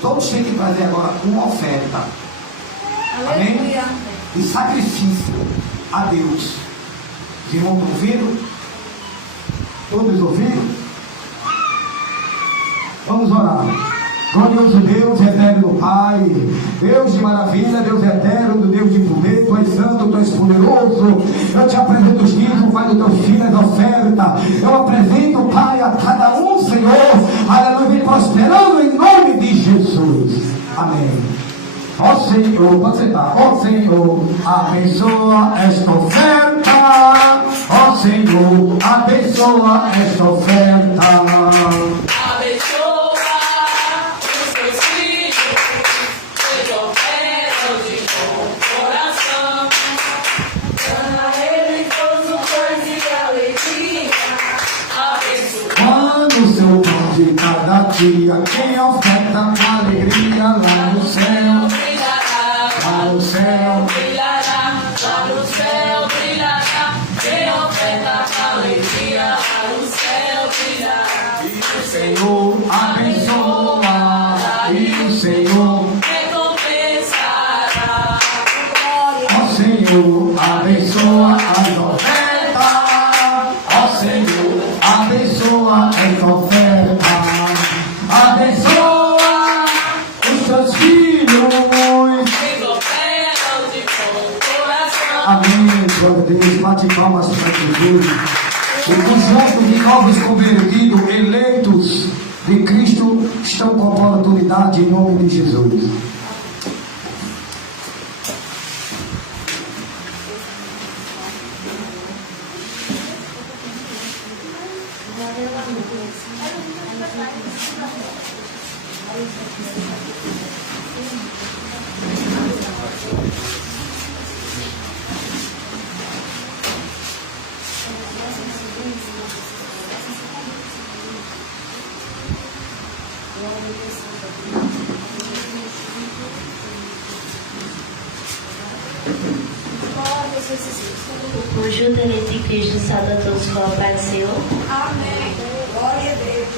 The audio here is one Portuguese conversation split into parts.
Todos têm que trazer agora uma oferta. Amém? De sacrifício a Deus. Os irmãos estão ouvindo? Todos ouviram? Vamos orar. Glorioso Deus, eterno Pai, Deus de maravilha, Deus eterno, Deus de poder, Tu és santo, Tu és poderoso. Eu te apresento os dízimos, Pai, dos Teus filhos, a oferta. Eu apresento, Pai, a cada um, Senhor, aleluia, vem prosperando em nome de Jesus. Amém. Ó Senhor, pode sentar. Ó Senhor, abençoa esta oferta. Ó Senhor, abençoa esta oferta. Cada dia quem oferta alegria lá no céu, lá no céu, lá no céu brilhará, quem oferta alegria lá no céu brilhará. E o Senhor abençoa, e o Senhor recompensará. Ó Senhor, abençoa as ofertas, ó Senhor, abençoa esta oferta. Abençoa os teus filhos. Amém. Glória a Deus. Bate palmas para Jesus. O conjunto de novos convertidos, eleitos de Cristo, estão com a oportunidade em nome de Jesus. O conjunto de Cristo salva todos com a paz do Senhor. Amém. Glória a Deus.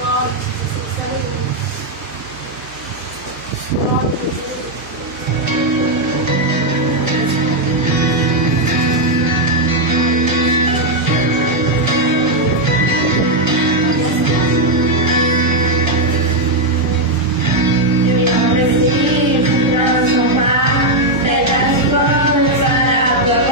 Glória a Jesus. Glória a Jesus. Para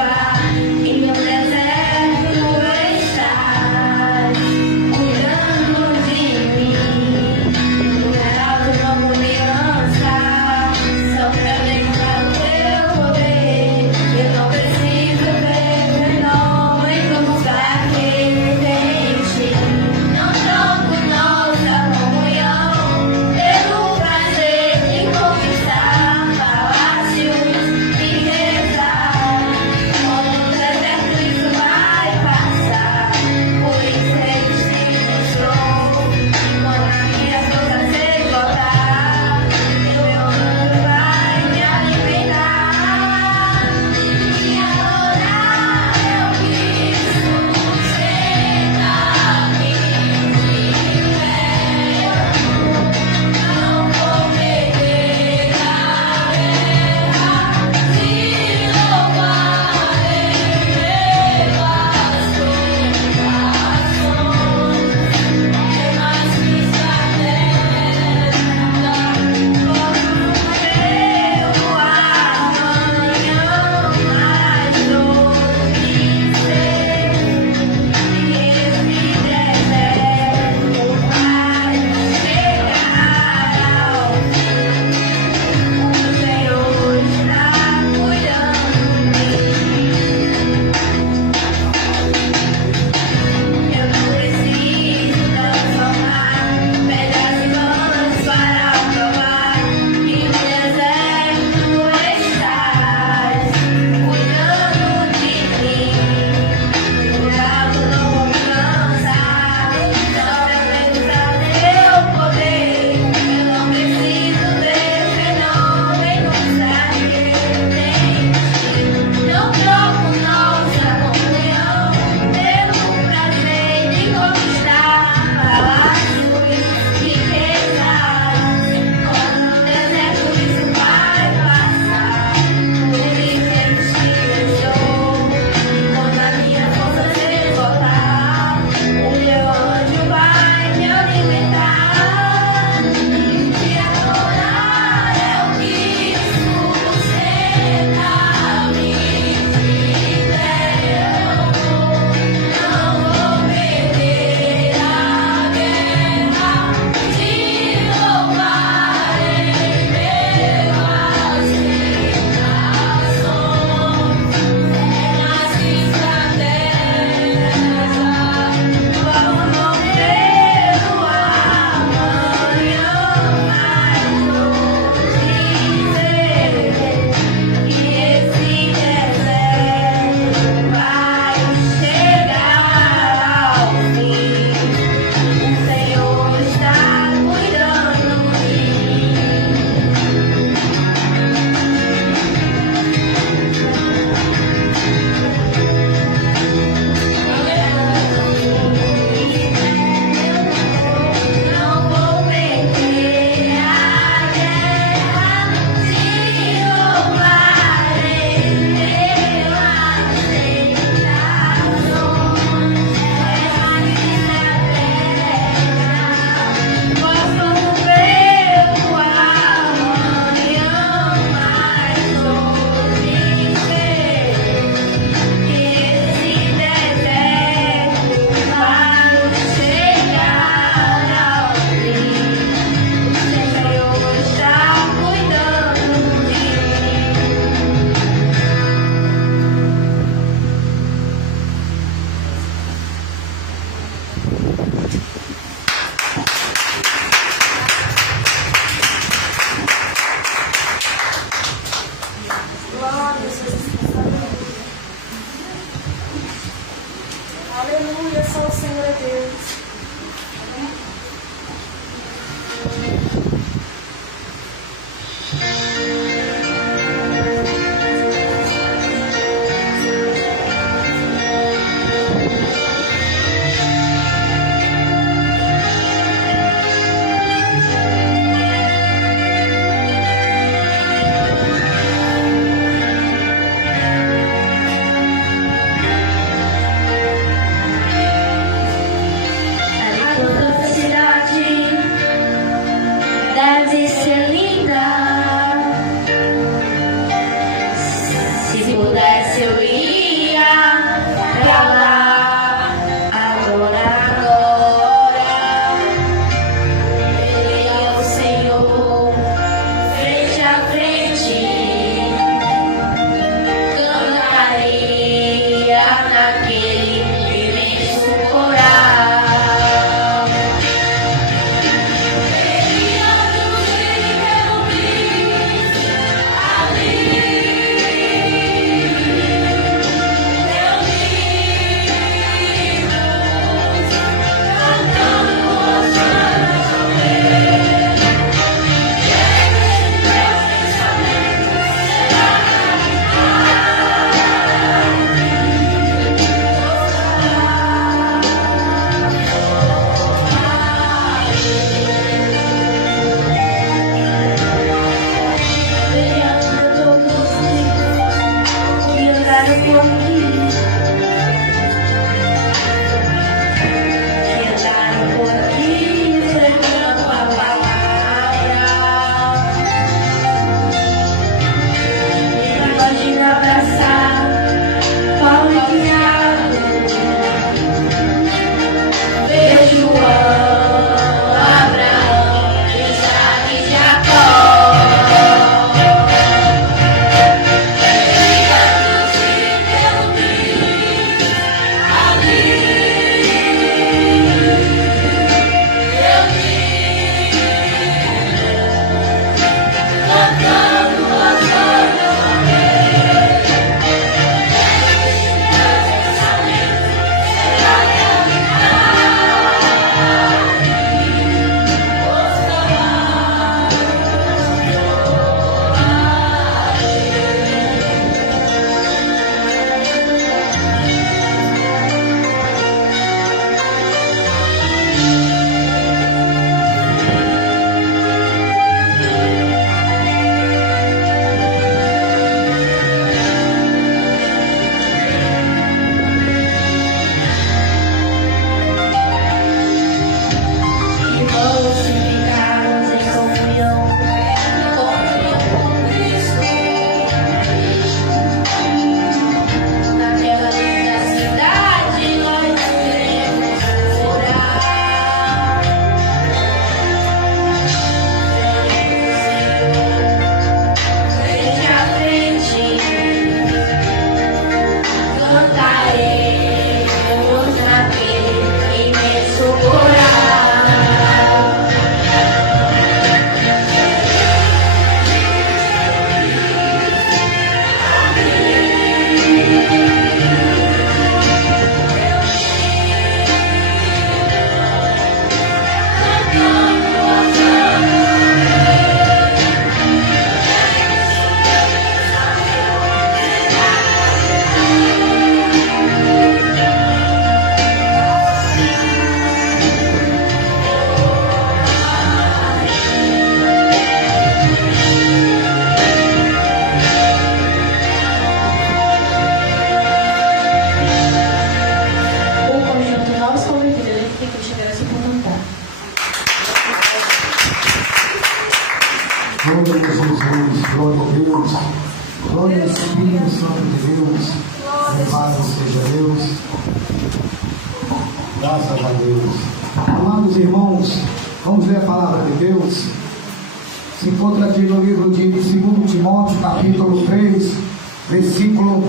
Aleluia, só o Senhor é Deus. Deve ser linda. Se pudesse eu iria pra lá. Agora veria o Senhor frente a frente. Cantaria naquele imenso coral. Glória a Jesus, glória a Deus, glória ao Espírito Santo de Deus, louvado seja Deus, graças a Deus. Amados irmãos, vamos ler a palavra de Deus. Se encontra aqui no livro de 2 Timóteo, capítulo 3, versículo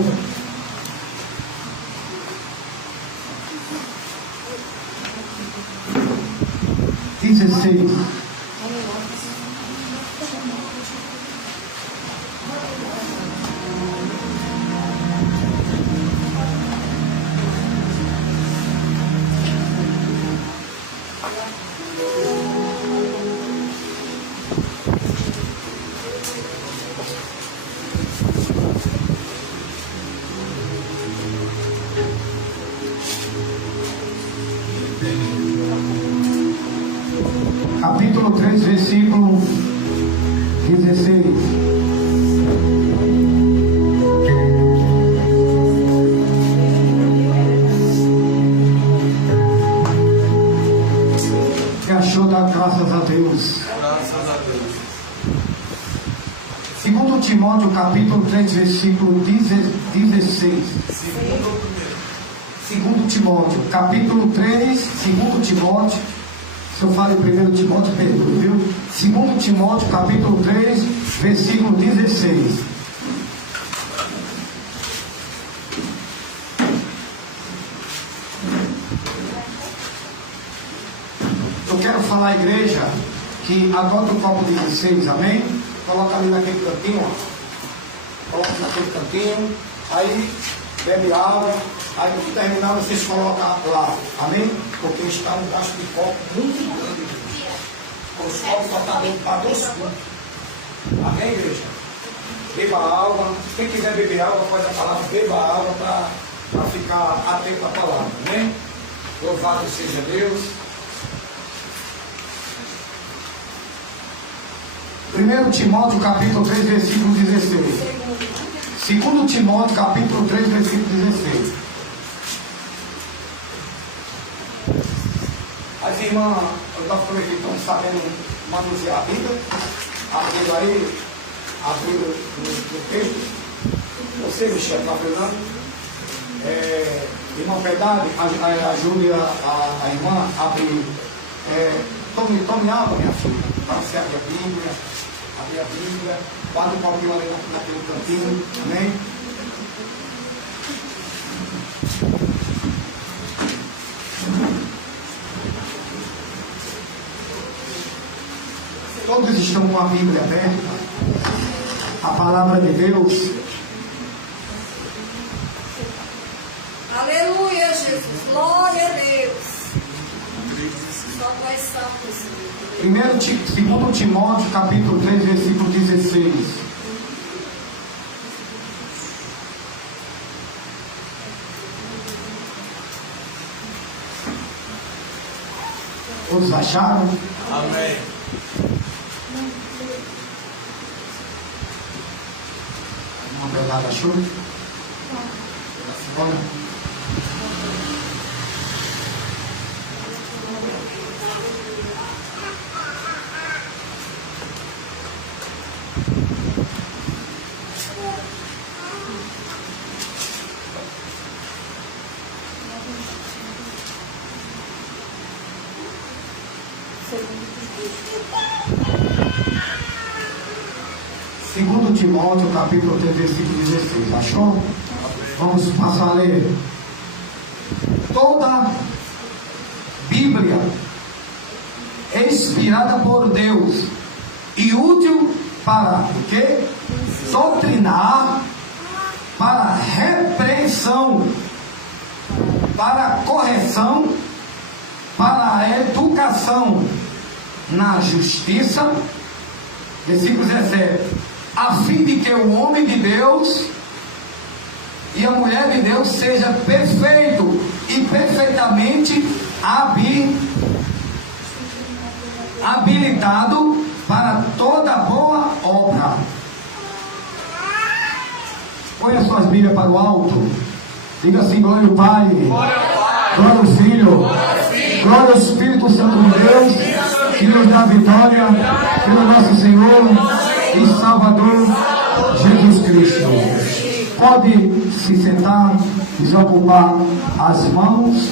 16. capítulo 3, versículo 16. Que achou, dá graças a Deus. Graças a Deus. Segundo Timóteo, capítulo 3, versículo 16. Segundo Timóteo, capítulo 3, segundo Timóteo. Se eu falo em 1 Timóteo, perdoe, viu? Segundo Timóteo, capítulo 3, versículo 16. Eu quero falar à igreja que adota o copo de 16, amém? Coloca ali naquele cantinho, ó. Coloca naquele cantinho, aí bebe água, aí no terminar vocês colocam lá, amém? Porque está um gasto de copo muito grande. Os copos só estão dentro para 2 copos. Amém, igreja? Beba água. Quem quiser beber água, pode falar, beba água para ficar atento à palavra, amém? Louvado seja Deus. 1 Timóteo, capítulo 3, versículo 16. 2 Timóteo, capítulo 3, versículo 16. As irmãs, eu estou falando que estão sabendo manusear a Bíblia. Abrindo aí, abrindo no texto. Você, Michel, está falando? Irmã Piedade, ajude a irmã a abrir. Tome água, minha filha, para você abrir a Bíblia. Abrir a Bíblia. Guarda o copinho ali naquele cantinho. Amém? Todos estão com a Bíblia aberta. A palavra de Deus. Aleluia, Jesus. Glória a Deus. Só nós estamos. 2 Timóteo, capítulo 3, versículo 16. Todos acharam? Amém. Uma verdade achou? Olha. Segundo Timóteo, capítulo 3, versículo 16. Achou? Vamos passar a ler. Toda Bíblia é inspirada por Deus e útil para o quê? Doutrinar, para repreensão, para correção, para a educação na justiça. Versículo 17. A fim de que o homem de Deus e a mulher de Deus seja perfeito e perfeitamente habilitado para toda boa obra. Põe as suas Bíblias para o alto. Diga assim: glória ao Pai, glória ao Filho, glória ao Espírito Santo de Deus, que nos dá vitória pelo nosso Senhor e Salvador Jesus Cristo. Pode se sentar, desocupar as mãos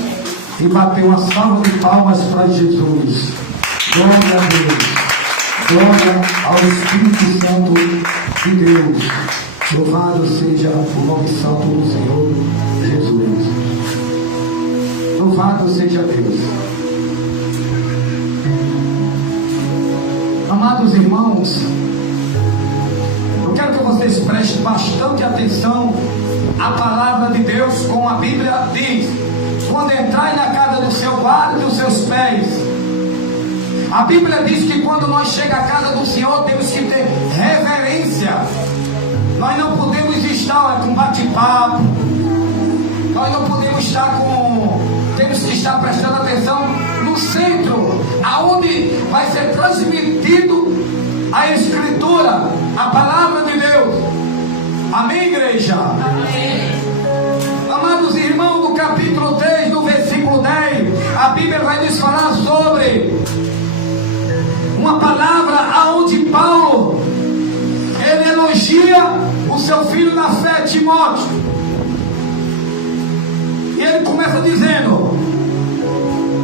e bater uma salva de palmas para Jesus. Glória a Deus. Glória ao Espírito Santo de Deus. Louvado seja o nome santo do Senhor Jesus. Louvado seja Deus. Amados irmãos, eu quero que vocês prestem bastante atenção à palavra de Deus, como a Bíblia diz: quando entrai na casa do seu guarde os seus pés. A Bíblia diz que quando nós chegamos à casa do Senhor, temos que ter reverência. Nós não podemos estar com bate-papo. Nós não podemos estar com... Temos que estar prestando atenção no centro, aonde vai ser transmitido a Escritura, a palavra de Deus. Amém, igreja? Amém. Amados irmãos, no capítulo 3, no versículo 10, a Bíblia vai nos falar sobre uma palavra aonde Paulo, ele elogia o seu filho na fé, Timóteo. E ele começa dizendo: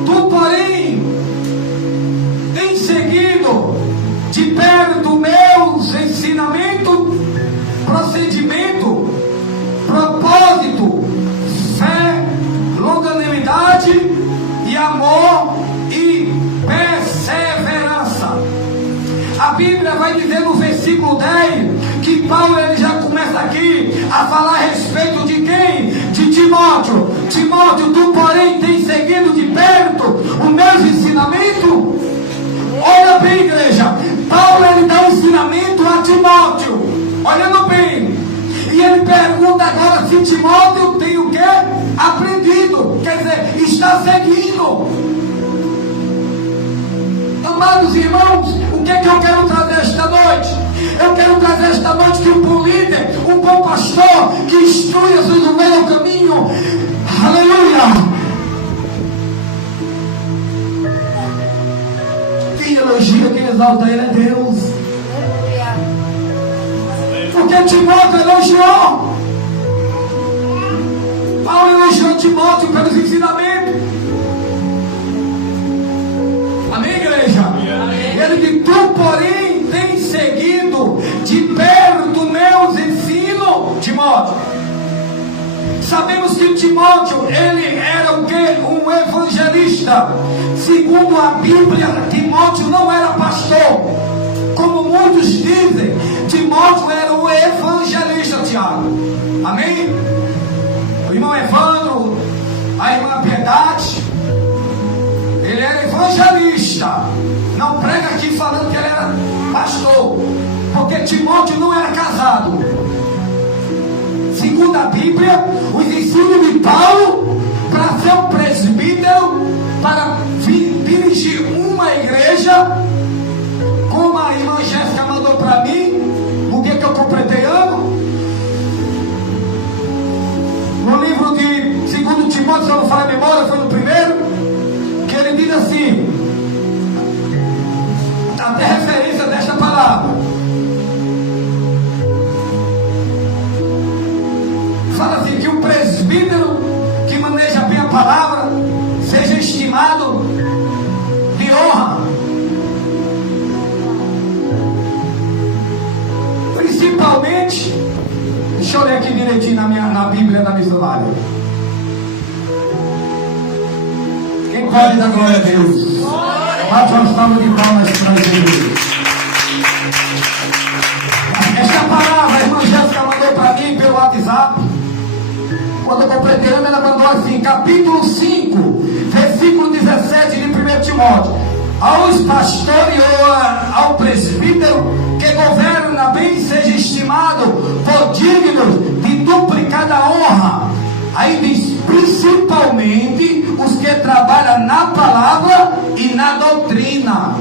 tu, porém, tem seguido de perto meus ensinamentos, procedimento, propósito, fé, longanimidade e amor e perseverança. A Bíblia vai dizer no versículo 10 que Paulo ele já começa aqui a falar a respeito de quem? De Timóteo. Timóteo, tu porém tem seguido de perto os meus ensinamentos. Olha bem, igreja, Paulo ele dá um ensinamento a Timóteo, olhando bem, e ele pergunta agora se Timóteo tem o que? Aprendido, quer dizer, está seguindo. Amados irmãos, o que é que eu quero trazer esta noite? Eu quero trazer esta noite que um bom líder, um bom pastor, que instrui as pessoas no meio do caminho, aleluia, quem elogia, quem exalta ele é Deus. Porque Timóteo elogiou. Paulo elogiou Timóteo pelos ensinamentos. Amém, igreja? Amém. Ele diz: tu, porém, tem seguido de perto meus ensinos, Timóteo. Sabemos que Timóteo, ele era o quê? Um evangelista. Segundo a Bíblia, Timóteo não era pastor, como muitos dizem. Timóteo era um evangelista, Tiago. Amém? O irmão Evandro, a irmã Piedade, ele era evangelista. Não prega aqui falando que ele era pastor, porque Timóteo não era casado. Segundo a Bíblia, os ensinos de Paulo para ser um presbítero, para dirigir uma igreja, como a irmã Jéssica mandou para mim, no dia que eu completei ano, no livro de 2 Timóteo, se eu não falar a memória, foi no primeiro, que ele diz assim, até referência desta palavra, fala assim, que o presbítero que maneja bem a palavra seja estimado de honra, principalmente, deixa eu ler aqui direitinho na Bíblia da missionária. Quem pode dar glória a Deus? Bate uma salva de palmas para Jesus. Esta palavra a irmã Jéssica mandou para mim pelo WhatsApp. Quando eu completei, ela mandou assim, capítulo 5, versículo 17 de 1 Timóteo. Aos pastores ou ao presbítero que governa bem, seja estimado por digno de duplicada honra. Aí diz, principalmente os que trabalham na palavra e na doutrina.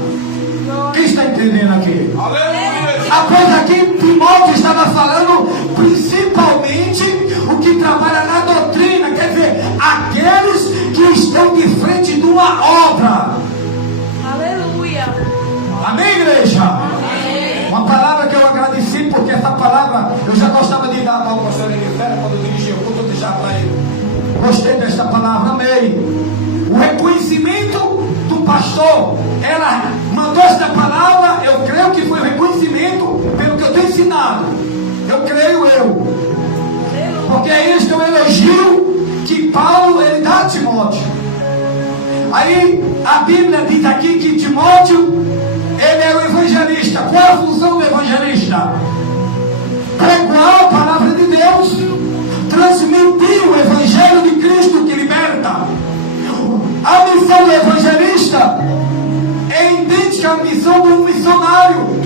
Quem está entendendo aqui? Após aqui, Timóteo estava falando principalmente o que trabalha na doutrina, quer dizer, aqueles que estão de frente de uma obra. Aleluia. Amém, igreja? Amém. Uma palavra que eu agradeci, porque essa palavra eu já gostava de dar para o pastor Elifério quando eu dirigia o culto, eu deixava para ele. Gostei desta palavra, amei. O reconhecimento do pastor, ela mandou esta palavra, eu creio que foi o reconhecimento pelo que eu tenho ensinado. Eu creio porque é isso que eu elogio que Paulo ele dá a Timóteo. Aí a Bíblia diz aqui que Timóteo ele é o evangelista. Qual é a função do evangelista? Pregar a palavra de Deus, transmitir o evangelho de Cristo que liberta. A missão do evangelista é idêntica à missão de um missionário.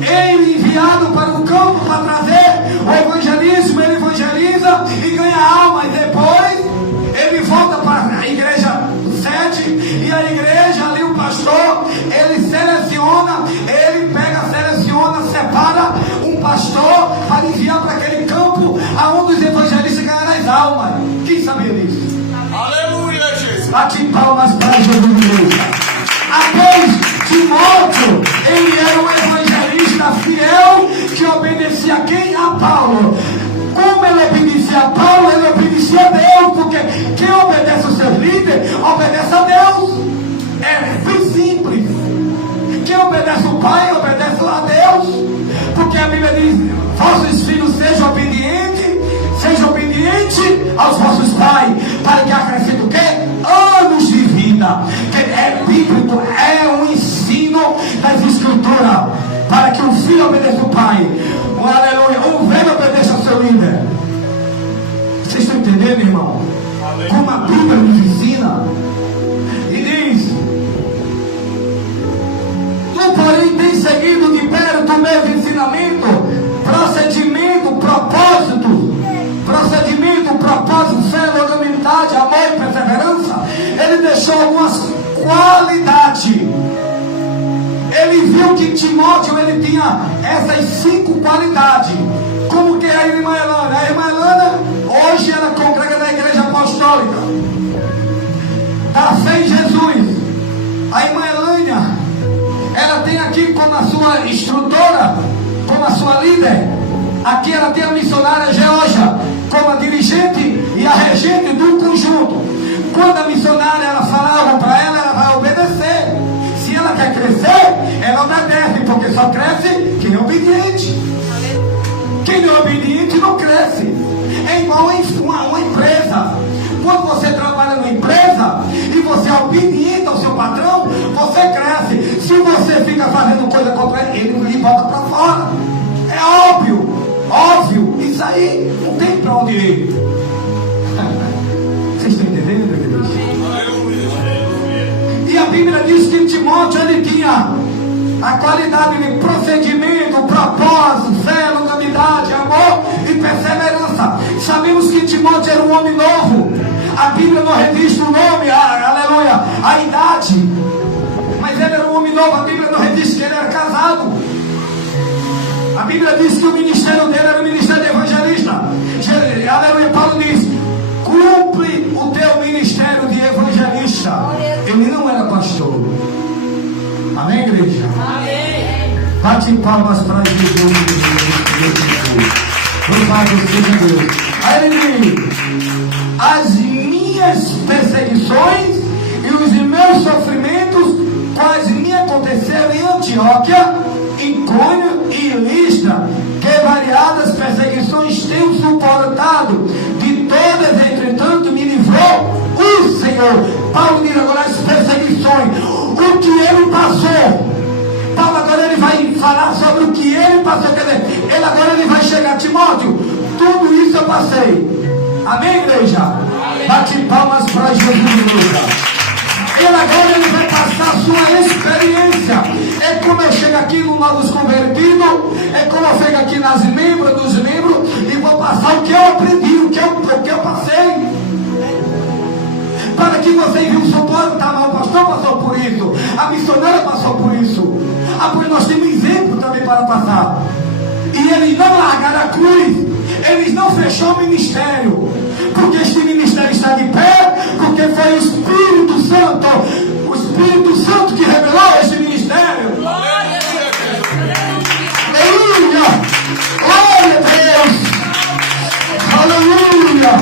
Ele enviado para o campo para trazer o evangelismo, ele evangeliza e ganha almas. Depois ele volta para a igreja sede, e a igreja ali, o pastor, ele Quem sabia disso? Aleluia, Jesus. Bate palmas para Jesus, igreja. Após Timóteo, ele era um evangelista fiel que obedecia a quem? A Paulo. Como ele obedecia a Paulo, ele obedecia a Deus, porque quem obedece ao seu líder, obedece a Deus. É bem simples. Quem obedece o Pai, obedece a Deus. Porque a Bíblia diz, vossos filhos sejam obedientes aos vossos pais, para que acrescentem o quê? Anos de vida. Que é bíblico, é um ensino das Escrituras, para que o filho obedeça o pai. Aleluia. O velho obedeça ao seu líder. Vocês estão entendendo, irmão? Como a Bíblia nos ensina. E diz: tu, porém, tens seguido de perto o mesmo ensinamento, procedimento, propósito, fé, longanimidade, amor e perseverança. Ele deixou algumas qualidades. Ele viu que Timóteo, ele tinha essas 5 qualidades. Como que é a irmã Elana? A irmã Elana, hoje ela congrega na igreja apostólica da fé em Jesus. A irmã Elânia, ela tem aqui como a sua instrutora, como a sua líder. Aqui ela tem a missionária Georgia como a dirigente e a regente do conjunto. Quando a missionária ela fala algo para ela, ela vai obedecer. Se ela quer crescer, ela obedece, porque só cresce quem é obediente. Quem não é obediente não cresce. É igual a uma empresa. Quando você trabalha numa empresa e você é obediente ao seu patrão, você cresce. Se você fica fazendo coisa contra ele, ele bota para fora. É óbvio, isso aí não tem para onde ir. Vocês estão entendendo, igreja? E a Bíblia diz que Timóteo, ele tinha a qualidade de procedimento, propósito, fé, longanimidade, amor e perseverança. Sabemos que Timóteo era um homem novo. A Bíblia não registra o nome, aleluia, a idade. Mas ele era um homem novo. A Bíblia não registra que ele era casado. A Bíblia diz que o ministério dele era o ministério de evangelista. Aleluia, Paulo diz: cumpre o teu ministério de evangelista. Ele não era pastor. Amém, igreja? Amém. Bate palmas para Jesus. Louvado seja Deus. Aí ele diz: as minhas perseguições e os meus sofrimentos, quais me aconteceram em Antioquia, Icônio e Listra, que variadas perseguições tenho suportado, de todas, entretanto, me livrou o Senhor. Paulo diz agora as perseguições, o que ele passou. Paulo agora ele vai falar sobre o que ele passou. Quer dizer, ele agora ele vai chegar: Timóteo, tudo isso eu passei. Amém, igreja? Amém. Bate palmas para Jesus, igreja. Ele agora ele vai passar a sua experiência. É como eu chego aqui no Novos Convertidos, é como eu chego aqui nas membros, dos membros, e vou passar o que eu aprendi, o que eu passei. Para que vocês viram o suporte, o pastor passou por isso, a missionária passou por isso. Porque nós temos exemplo também para passar. E eles não largaram a cruz, eles não fecharam o ministério, porque este ministério está de pé, porque foi o Espírito Santo que revelou este ministério. Aleluia! Glória a Deus! Aleluia!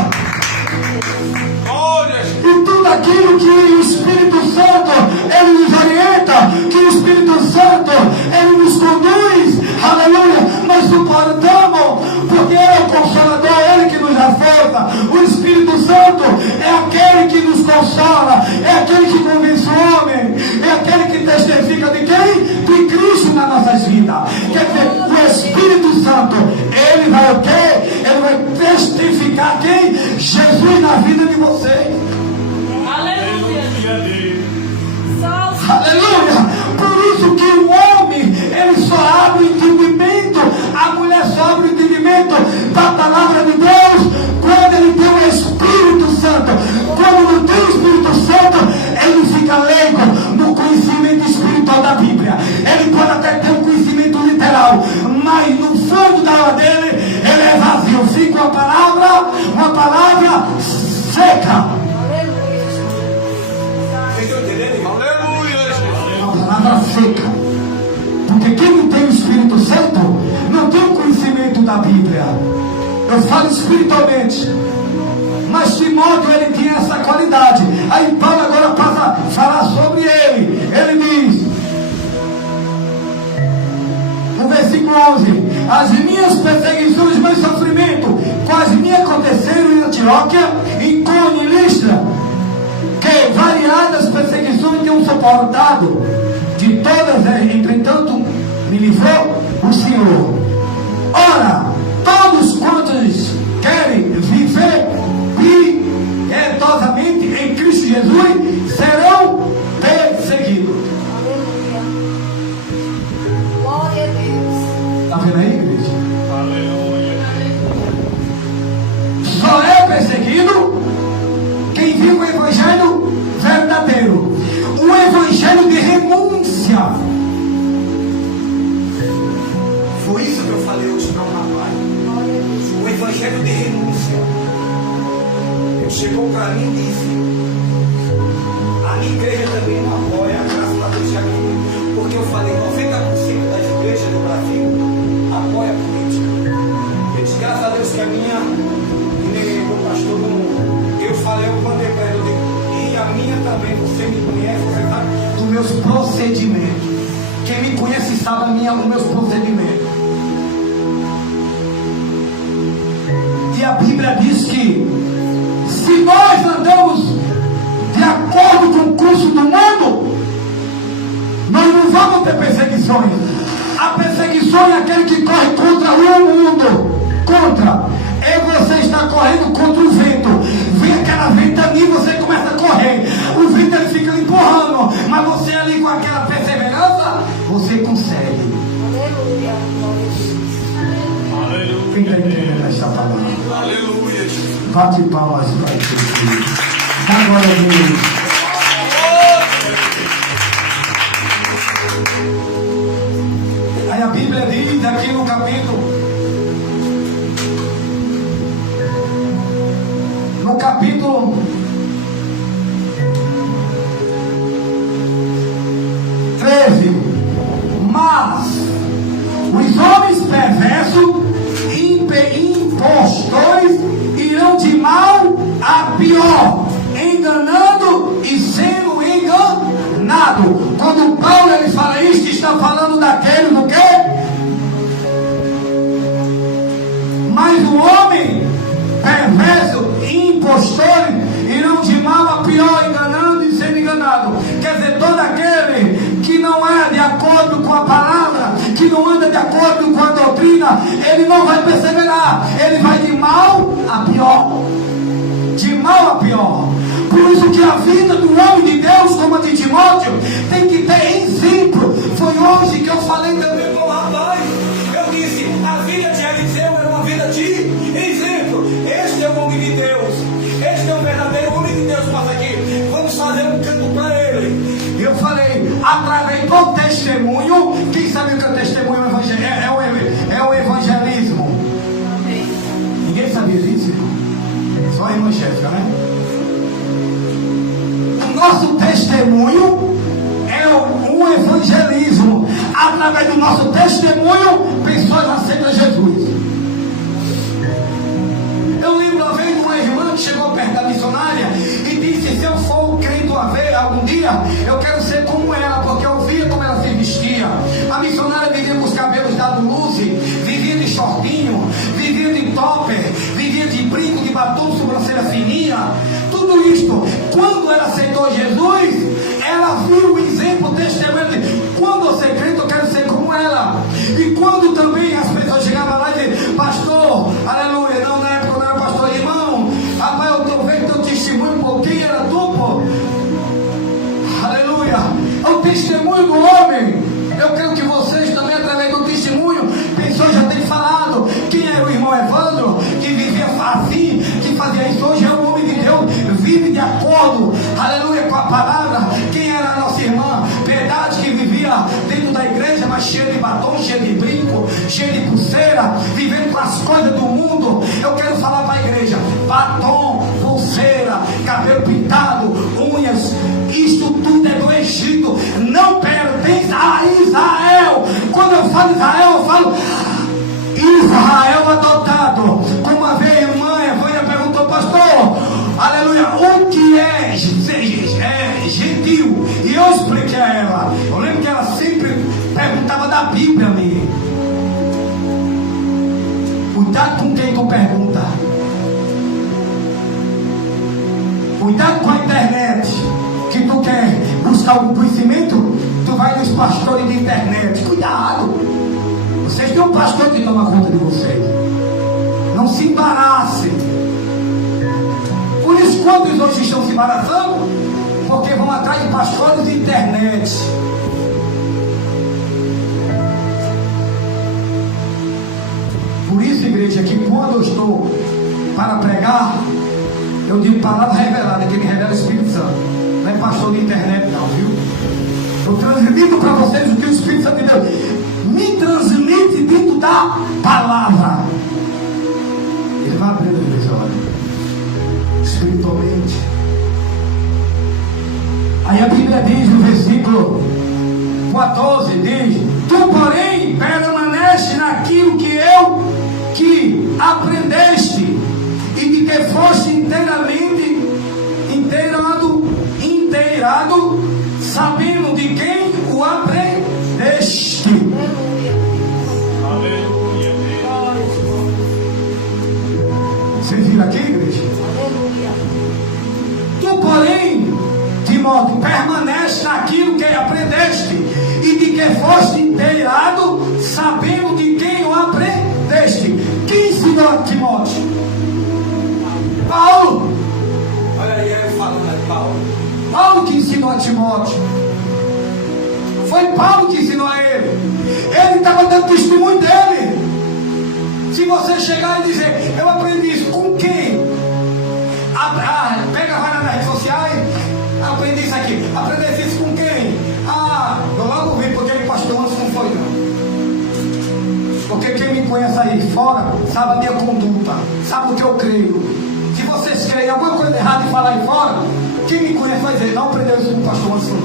E tudo aquilo que o Espírito Santo ele nos orienta, que o Espírito Santo ele nos conduz, aleluia, nós suportamos, porque ele é o Consolador, ele que nos dá força. O Espírito Santo é aquele que nos consola, é aquele que convence o homem, é aquele que testifica de quem? De Cristo nas nossas vidas. Quer dizer, o Espírito Santo, ele vai o quê? Ele vai testificar quem? Jesus na vida de vocês. Aleluia! Por isso que o homem, ele só abre o entendimento, a mulher só abre o entendimento da palavra de Deus quando ele tem o Espírito Santo. Quando não tem o Espírito Santo, ele fica leigo no conhecimento espiritual da Bíblia. Ele pode até ter um conhecimento literal, mas no fundo da alma dele, ele é vazio. Fica uma palavra seca. Vocês estão entendendo, irmão? Aleluia, Jesus. Uma palavra seca. Porque quem não tem o Espírito Santo não tem o conhecimento da Bíblia. Eu falo espiritualmente. Mas Timóteo, ele tinha essa qualidade. Aí Paulo agora passa a falar sobre ele. Ele diz, no versículo 11: as minhas perseguições, meus sofrimentos, quais me aconteceram em Antioquia, em Icônio e Listra, que variadas perseguições tenham suportado, de todas, entretanto, me livrou o Senhor. Ora, todos quantos querem viver piedosamente em Cristo Jesus serão perseguidos. Aleluia. Glória a Deus. Está vendo aí, igreja? Aleluia. Só é perseguido quem vive o evangelho verdadeiro, um evangelho de renúncia. Foi isso que eu falei hoje para o rapaz. O evangelho de renúncia. Ele chegou para mim e disse: a minha igreja também não apoia a graça da Deus aqui, porque eu falei 90% das igrejas do Brasil apoia a política. Eu disse, graças a Deus que a minha, o pastor não. Eu falei, eu mandei para ele, eu digo, e a minha também, você me conhece, você sabe dos meus procedimentos. Quem me conhece sabe os meus procedimentos. E a Bíblia diz que se nós andamos de acordo com o curso do mundo, nós não vamos ter perseguições. A perseguição é aquele que corre contra o mundo. Contra. É você está correndo contra o vento. Vem aquela ventania e você começa a correr. O vento ele fica lhe empurrando. Mas você ali com aquela perseverança, você consegue. Aleluia. Glória a Deus. Aleluia. Quem está entendendo essa palavra? Aleluia, Jesus. Bate palmas para Jesus. Agora Deus. Aí a Bíblia diz aqui no capítulo 13: mas os homens perversos, impostores, irão de mal a pior, enganando e sendo enganado. Quando Paulo ele fala isso, está falando daquele do quê? Mas o homem perverso e impostores irão de mal a pior, enganando e sendo enganado. Quer dizer, todo aquele que não é de acordo com a palavra, que não anda de acordo com a doutrina, ele não vai perseverar, ele vai de mal a pior. De mal a pior. Por isso que a vida do homem de Deus, como a de Timóteo, tem que ter exemplo. Foi hoje que eu falei também com o rapaz. Eu disse, a vida de Eliseu era uma vida de exemplo. Este é o homem de Deus. Este é o verdadeiro homem de Deus. Passa aqui. Vamos fazer um canto para ele. Eu falei, através do testemunho. Quem sabe o que é o testemunho? É o evangelismo. Amém. Ninguém sabia disso, irmão? Só a irmã Jéssica, né? O nosso testemunho é um evangelismo. Através do nosso testemunho, pessoas aceitam Jesus. Eu lembro uma vez de uma irmã que chegou perto da missionária e disse: se eu for crente uma vez, algum dia, eu quero ser como ela, porque eu via como ela se vestia. A missionária vivia com os cabelos dados luz, vivia de shortinho, vivia de topper, vivia de brinco, de batom, sobrancelha fininha. Tudo isto, quando ela aceitou Jesus, ela viu o exemplo, o testemunho de quando eu ser crente, eu quero ser como ela. E quando também as pessoas chegavam lá e diziam: pastor, aleluia, não, na época eu não era pastor, irmão, rapaz, eu estou vendo teu testemunho, pô, quem era tu, pô? Aleluia, é o testemunho do homem. Eu creio que vocês também, através do testemunho, pessoas já têm falado quem era o irmão Evandro, que vivia assim, que fazia isso. Hoje é um homem de Deus, vive de acordo, aleluia, com a palavra. Quem era a nossa irmã Piedade, que vivia dentro da igreja, mas cheia de batom, cheia de brinco, cheia de pulseira, vivendo com as coisas do mundo. Eu quero falar para a igreja: batom, pulseira, cabelo pintado, unhas, isto tudo é do Egito, não pertence a Israel. Quando eu falo Israel, eu falo Israel adotado. Como uma vez a irmã Evânia perguntou, pastor, aleluia, o que é gentil? E eu expliquei a ela. Eu lembro que ela sempre perguntava da Bíblia a mim. Cuidado com quem tu pergunta. Cuidado com a internet. Que tu quer buscar algum conhecimento, tu vai nos pastores de internet. Cuidado. Vocês têm um pastor que toma conta de vocês. Não se embaraçem. Por isso, quantos hoje estão se embaraçando? Porque vão atrás de pastores de internet. Por isso, igreja, que quando eu estou para pregar, eu digo palavra revelada, que me revela o Espírito Santo. Não é pastor de internet não, viu? Eu transmito para vocês o que o Espírito Santo de Deus me transmite dentro da palavra. Ele vai abrindo a igreja, olha, espiritualmente. Aí a Bíblia diz no versículo 14, diz: tu porém permanece naquilo que aprendeste e de que foste inteiramente inteirado, sabendo de quem o aprendeste. Aleluia. Vocês viram aqui, igreja? Aleluia. Tu, porém, Timóteo, permanece naquilo que aprendeste e de que foste inteirado, sabendo de quem o aprendeste. Quem ensinou a Timóteo? Paulo. Olha aí, eu falando de Paulo. Paulo que ensinou a Timóteo. Foi Paulo que ensinou a ele. Ele estava dando testemunho dele. Se você chegar e dizer, eu aprendi isso com quem? Pega, vai nas redes sociais. Aprendi isso aqui. Aprendi isso com quem? Eu logo vi, porque ele pastor antes não foi não. Porque quem me conhece aí fora sabe a minha conduta, sabe o que eu creio. Se vocês creem alguma coisa errada e falar aí fora, quem me conhece vai dizer, não aprendeu isso com o pastor antes não.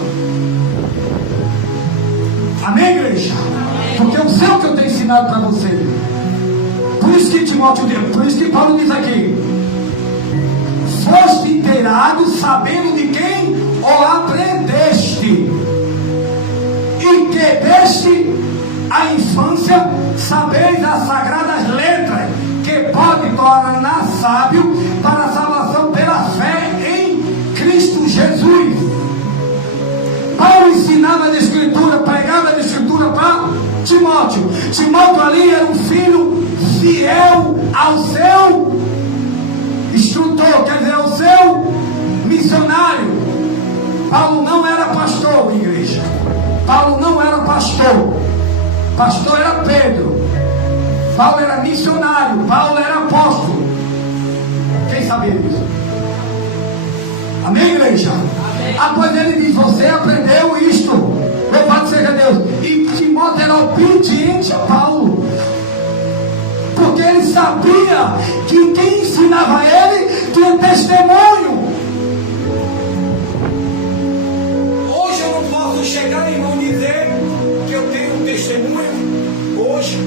Amém, igreja? Porque eu sei o que eu tenho ensinado para você. Por isso que Timóteo diz, por isso que Paulo diz aqui: foste inteirado sabendo de quem o aprendeste, e que deste a infância sabeis as sagradas letras, que pode tornar sábio para a salvação pela fé em Cristo Jesus. Paulo ensinava a Escritura, pregava a Escritura para Timóteo. Timóteo ali era um filho fiel ao seu instrutor, quer dizer, ao seu missionário. Paulo não era pastor, igreja. Paulo não era pastor. Pastor era Pedro. Paulo era missionário. Paulo era apóstolo. Quem sabia disso? Amém, igreja? Amém. Após ele diz, você aprendeu isto. Louvado seja Deus. E Timóteo era obediente a Paulo. Porque ele sabia que quem ensinava ele tinha testemunho. Hoje eu não posso chegar, irmão, e dizer que eu tenho um testemunho hoje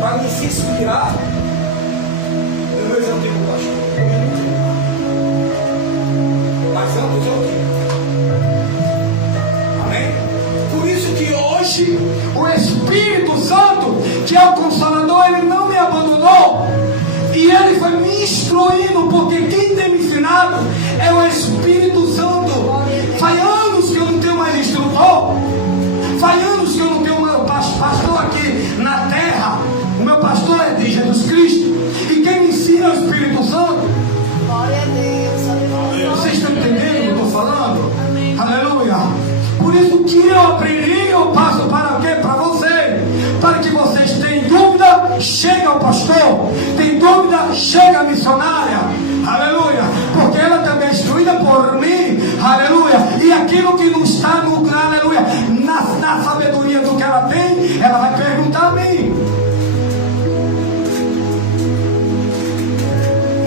para me se inspirar no meu antigo pastor. Mas antes eu tinha. Amém? Por isso que hoje o Espírito Santo, que é o Consolador, ele não me abandonou. E ele foi me instruindo, porque quem tem me ensinado é o Espírito Santo. Faz anos que eu não tenho mais instrutor. Faz anos que eu não tenho meu pastor aqui na terra. O meu pastor é de Jesus Cristo. E quem me ensina é o Espírito Santo. Glória a Deus. Aleluia. Vocês estão entendendo o que eu estou falando? Amém. Aleluia. Por isso que eu aprendi, eu passo para quê? Para você. Para que vocês tenham dúvida, chega ao pastor. Tem dúvida, chega a missionária. Aleluia. Porque ela também é instruída por mim. Aleluia. E aquilo que não está no, aleluia, na sabedoria do que ela tem, ela vai perguntar a mim.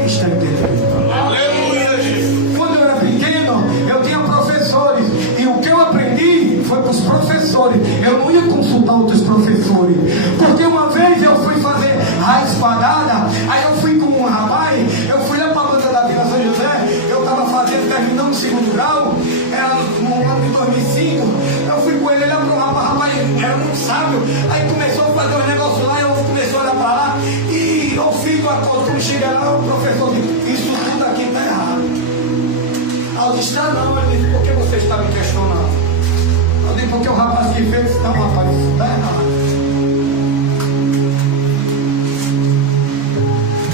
Está entendendo? Aleluia, disse, ah não, ele disse, por que você está me questionando? Eu disse, porque o rapaz que fez, não rapaz, isso é errado.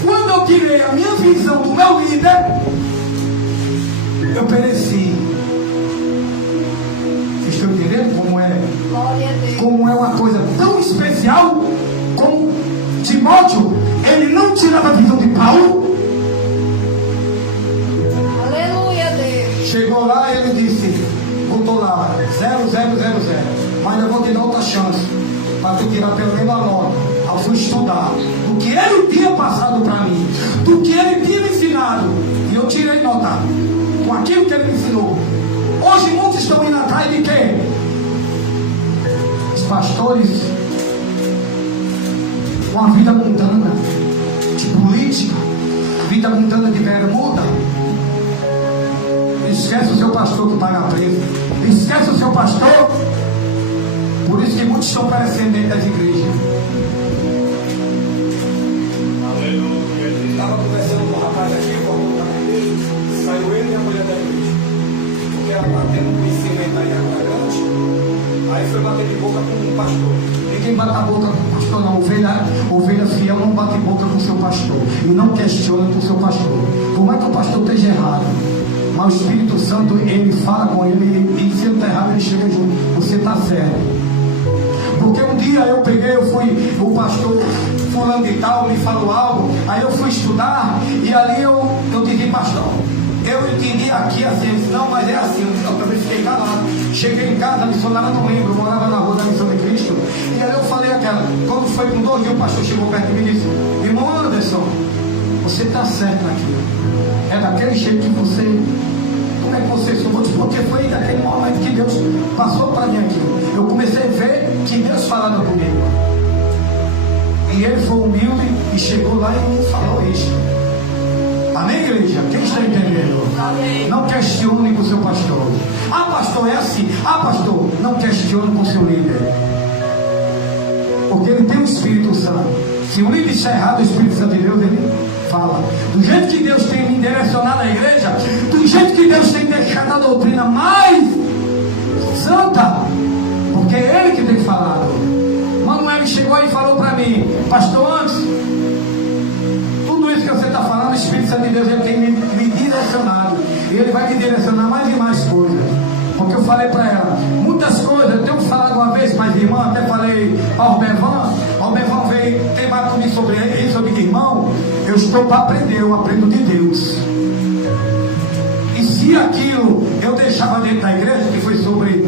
Quando eu tirei a minha visão do meu líder, eu pereci. Vocês estão entendendo como é? Glória a Deus. Como é uma coisa tão especial como Timóteo, ele não tirava a visão de Paulo. Aleluia, Deus. Chegou lá e ele disse, botou lá 0000, mas eu vou te dar outra chance para tu tirar pelo menos a nota. Eu fui estudar do que ele tinha passado para mim, do que ele tinha me ensinado, e eu tirei nota com aquilo que ele me ensinou. Hoje muitos estão indo atrás de quê? Os pastores com a vida mundana, de política, vida mundana de bermuda. Esquece o seu pastor que paga preço. Esquece o seu pastor. Por isso que muitos estão perecendo dentro das igrejas. Estava conversando com um rapaz aqui, voltou para a igreja, saiu ele e a mulher da igreja. Porque ela está tendo um conhecimento aí agora grande. Aí foi bater de boca com um pastor. Ninguém bate a boca com o pastor, não. Ovelha fiel não bate boca com o seu pastor. E não questiona com o seu pastor. Por mais que o pastor esteja errado, mas o Espírito Santo, ele fala com ele, e se ele está errado, ele chega junto. Você está certo. Porque um dia eu fui, o pastor fulano de tal me falou algo, aí eu fui estudar, e ali eu disse, pastor, eu entendi aqui assim, eu disse, não, mas é assim, eu também fiquei calado. Cheguei em casa, a missionária não lembro, morava na rua da Missão de Cristo, e aí eu falei aquela, quando foi com 2 dias, o pastor chegou perto de mim e disse, irmão Anderson, você está certo naquilo, é daquele jeito que você... Como é que você soube? Porque foi daquele momento que Deus passou para mim aquilo. Eu comecei a ver que Deus falava comigo. E ele foi humilde e chegou lá e me falou isso. Amém, igreja? Quem está entendendo? Amém. Não questione com o seu pastor. Ah, pastor, é assim. Ah, pastor, não questione com o seu líder. Porque ele tem o Espírito Santo. Se o líder está errado, o Espírito Santo de Deus, ele fala. Do jeito que Deus tem me direcionado à igreja, do jeito que Deus tem deixado a doutrina mais santa, porque é Ele que tem falado. Manuel chegou e falou para mim, pastor, antes, tudo isso que você está falando, o Espírito Santo de Deus, ele tem me direcionado, e ele vai me direcionar mais e mais coisas. Porque eu falei para ela, muitas coisas, eu tenho falado uma vez para as irmãs, até falei ao Bevan veio teimar comigo sobre isso, sobre irmão, eu estou para aprender, eu aprendo de Deus. E se aquilo eu deixava dentro da igreja, que foi sobre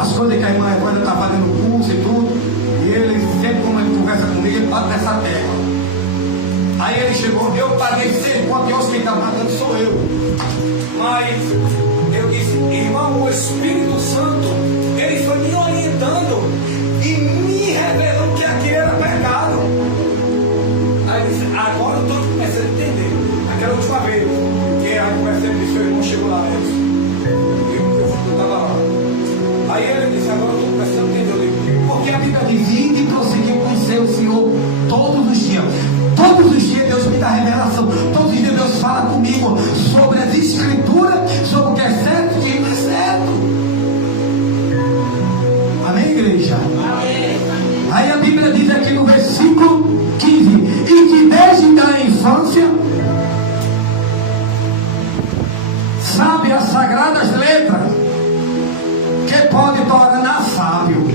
as coisas que a irmã Evânia está fazendo curso e tudo, e ele sempre, como ele conversa comigo, ele bate nessa tecla. Aí ele chegou, eu paguei 100 conto, e hoje quem está pagando sou eu. Mas eu disse, irmão, o Espírito Santo, ele foi me orientando e me revelando que aquilo era pecado. Aí eu disse, agora eu estou começando a entender. Aquela última vez que a conversa disse, seu irmão chegou lá, eu estava lá. Aí ele disse, agora eu estou começando a entender. Porque a Bíblia diz, ide e prosseguir conhecer o Senhor todos os dias. Todos os dias Deus me dá revelação. Todos os dias Deus fala comigo sobre as escrituras, sobre o que é certo e o que não é certo. Amém, igreja? Amém. Aí a Bíblia diz aqui no versículo 15, e que desde a infância sabe as sagradas letras que pode tornar sábio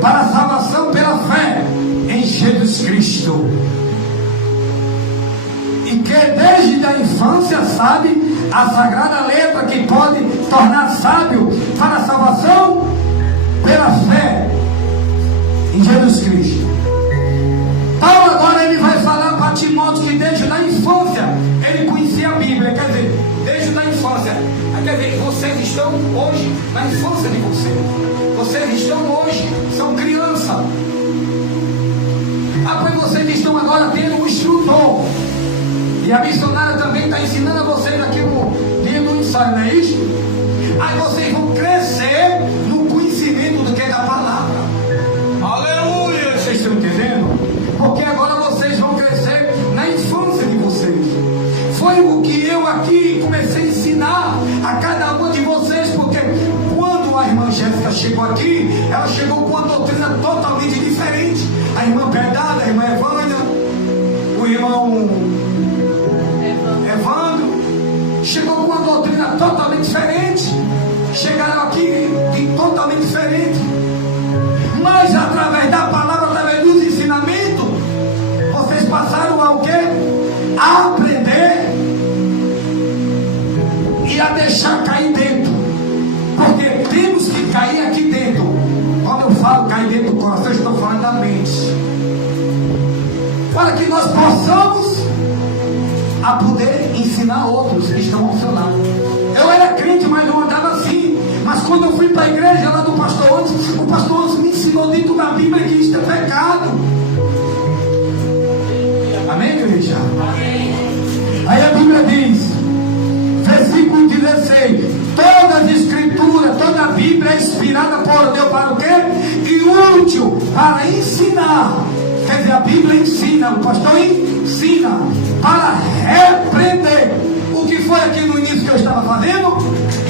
para a salvação pela fé em Jesus Cristo. E que desde a infância sabe a sagrada letra que pode tornar sábio para a salvação pela fé em Jesus Cristo. Paulo agora ele vai falar para Timóteo que desde a infância ele conhecia a Bíblia, quer dizer, desde a infância. Quer dizer, vocês estão hoje na infância de vocês. Vocês estão hoje, são crianças. Pois vocês estão agora tendo um instrutor. E a missionária também está ensinando a vocês aqui no dia do ensaio, não é isso? Aí vocês vão crescer no conhecimento do que é da palavra. Aleluia! Vocês estão entendendo? Porque agora vocês vão crescer na infância de vocês. Foi foi o que eu aqui comecei a ensinar a cada um de vocês, porque quando a irmã Jéssica chegou aqui, ela chegou com uma doutrina totalmente diferente. A irmã Perdada, a irmã Evânia, o irmão Evandro, chegou com uma doutrina totalmente diferente. Chegaram aqui totalmente diferente. Mas através da palavra, através dos ensinamentos, vocês passaram a o quê? A aprender e a deixar cair dentro. Porque temos que cair aqui dentro. Quando eu falo cair dentro do coração, eu estou falando da mente. Para que nós possamos a poder ensinar outros que estão ao seu lado. Eu era crente, mas não andava assim. Mas quando eu fui para a igreja lá do pastor Antes, o pastor Antes me ensinou dentro da Bíblia que isto é pecado. Amém, igreja? Amém. Aí a Bíblia diz, versículo 16: toda a escritura, toda a Bíblia é inspirada por Deus para o quê? E útil para ensinar. Quer dizer, a Bíblia ensina, o pastor ensina para repreender. O que foi aqui no início que eu estava fazendo?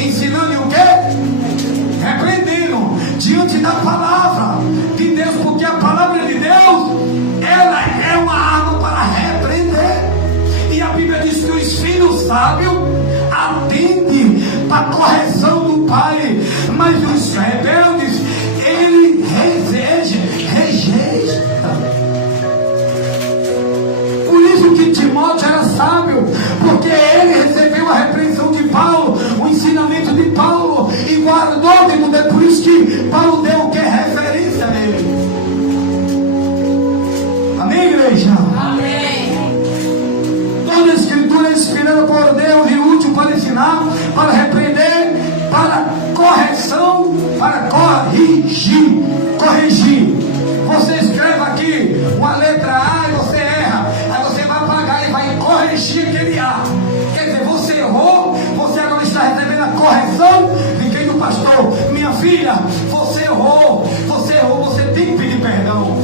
Ensinando e o quê? Repreendendo diante da palavra de Deus, porque a palavra de Deus, ela é uma arma para repreender. E a Bíblia diz que os filhos sábios atendem para a correção do pai, mas os rebeldes, ele rejeita. Por isso que Timóteo era sábio, porque ele recebeu a repreensão de Paulo, o ensinamento de Paulo, e guardou de mudar. Por isso que Paulo deu o que é referência nele. Amém, igreja? Amém. Toda a escritura é inspirada por Deus e útil para ensinar, para repreender, para correção, para corrigir. Você escreve aqui uma letra A e você erra, aí você vai pagar e vai corrigir aquele A. Quer dizer, você errou, você agora está recebendo a correção de quem? Do pastor. Minha filha, você errou, você tem que pedir perdão.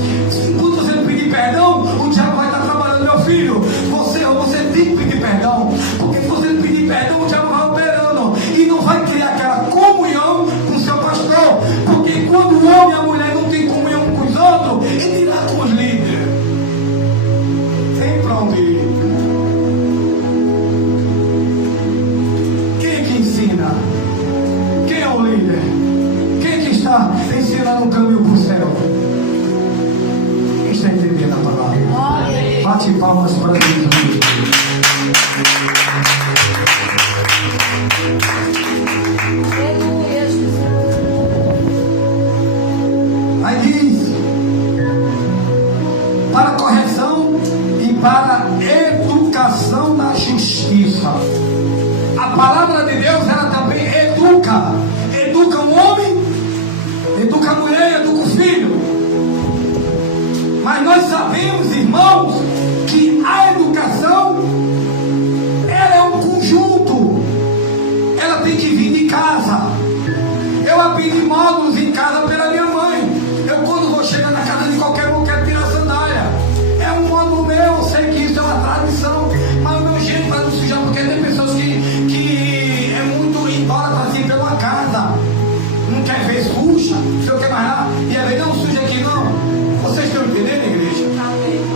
Quando você não pedir perdão, o diabo vai estar trabalhando. Meu filho, você errou, você tem que pedir perdão, porque se você não pedir perdão, o diabo vai operando e não vai criar aquela comunhão com o seu pastor, porque quando o homem e a mulher não tem comunhão com os outros, ele irá com os líderes. Tem pra onde ir. Quem é que ensina? Quem é o líder? Quem é que está ensinando o caminho para o céu? Quem está entendendo a palavra? Bate palmas para Jesus. Aleluia, Jesus. Aí diz, para correção e para educação na justiça. A palavra de Deus, ela também educa. Educa o homem, educa a mulher, educa o filho. Mas nós sabemos, irmãos, que a educação, ela é um conjunto. Ela tem que vir de casa. Eu aprendi módulos em casa pela minha mãe. Eu, quando vou chegar na casa de qualquer um, quero tirar a sandália. É um módulo meu, eu sei que isso é uma tradição, mas o meu jeito para não sujar, porque tem pessoas que é muito embora assim pela casa, não quer ver suja, não sei o que mais lá, e é bem, não suja aqui não. Vocês estão entendendo, igreja?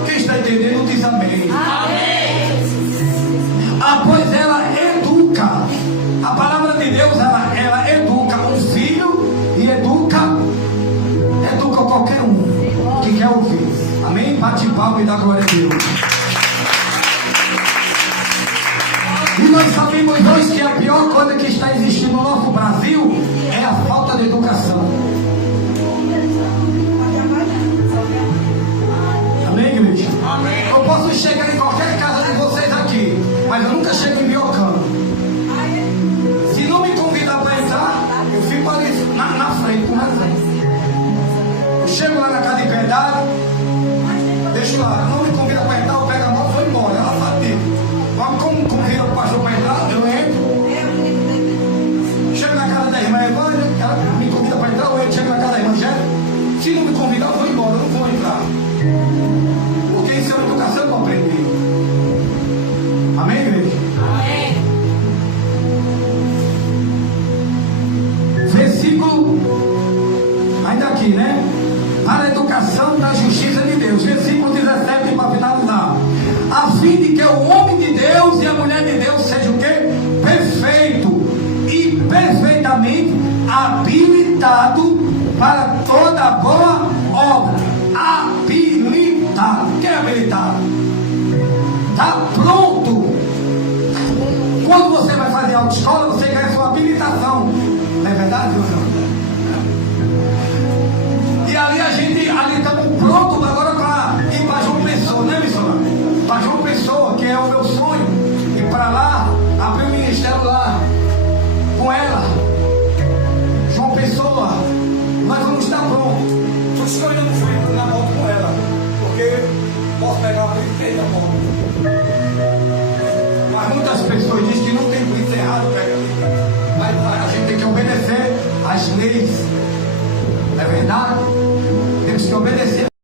Quem está entendendo diz amém. Amém. Pois ela educa. A palavra de Deus, ela educa um filho e educa qualquer um que quer ouvir. Amém? Bate palma e dá glória a Deus. E nós sabemos hoje que a pior coisa que está existindo no nosso Brasil é a falta de educação. Amém, igreja? Amém. Eu posso chegar em qualquer casa de vocês aqui, mas eu nunca chego em Biocano. Se não me convidar para entrar, eu fico ali na frente, com razão. Eu chego lá na casa de Piedade, deixo lá, não me convida para entrar, eu pego a moto e vou embora. Ela sabe. Mas como convida o pastor para entrar, eu entro. Chego na casa da irmã Evânia, ela me convida para entrar, eu entro. Chego na casa da irmã Jéssica. Se não me convidar, eu vou embora, eu não vou entrar. Porque isso é uma educação para aprender. Amém, igreja? da justiça de Deus. Versículo 17 para finalizar. A fim de que o homem de Deus e a mulher de Deus seja o quê? Perfeito e perfeitamente habilitado para toda boa obra. Habilitado. O que é habilitado? Está pronto. Quando você vai fazer autoescola, você ganha sua habilitação. Não é verdade ou não? E ali ali estamos prontos agora para ir para João Pessoa, né, missionário? Para João Pessoa, que é o meu sonho. Ir para lá, abrir o ministério lá, com ela. João Pessoa, nós vamos estar prontos. Por isso que eu ainda não fui na moto com ela, porque posso pegar uma brinquedo na moto. Mas muitas pessoas dizem que não tem blitz errado, pega ali. Mas a gente tem que obedecer às leis. Não é verdade? Temos que obedecer